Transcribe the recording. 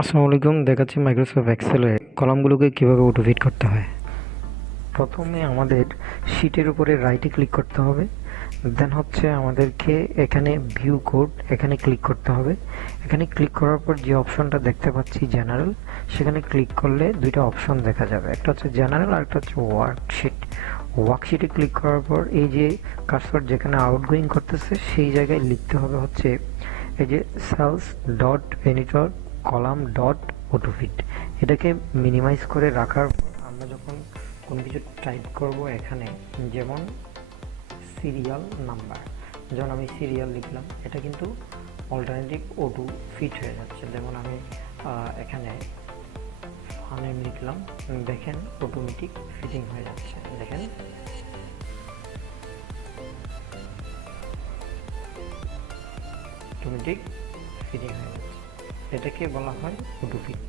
আসসালামু আলাইকুম, দেখাচ্ছি মাইক্রোসফট এক্সেলে কলামগুলোকে কিভাবে অটো ফিট করতে হয়। প্রথমে আমাদের শীটের উপরে রাইটে ক্লিক করতে হবে। দেন হচ্ছে আমাদেরকে এখানে ভিউ কোড এখানে ক্লিক করতে হবে। এখানে ক্লিক করার পর যে অপশনটা দেখতে পাচ্ছি জেনারেল, সেখানে ক্লিক করলে দুইটা অপশন দেখা যাবে, একটা হচ্ছে জেনারেল আর একটা হচ্ছে ওয়ার্কশিট। ওয়ার্কশিটে ক্লিক করার পর এই যে কার্সর যেখানে আউটগোয়িং করতেছে সেই জায়গায় লিখতে হবে হচ্ছে এই যে cells dot editor column dot autofit. এটাকে মিনিমাইজ করে রাখার পর আমরা যখন কোনো কিছু টাইপ করব এখানে, যেমন সিরিয়াল নাম্বার, যেমন আমি সিরিয়াল লিখলাম, এটা কিন্তু অল্টারনেটিভ অটো ফিট হয়ে যাচ্ছে। যেমন আমি এখানে ফানেম লিখলাম, দেখেন অটোমেটিক ফিটিং হয়ে যাচ্ছে। দেখেন অটোমেটিক ফিটিং হয়ে যাচ্ছে, এটাকে বলা হয় অটো ফিট।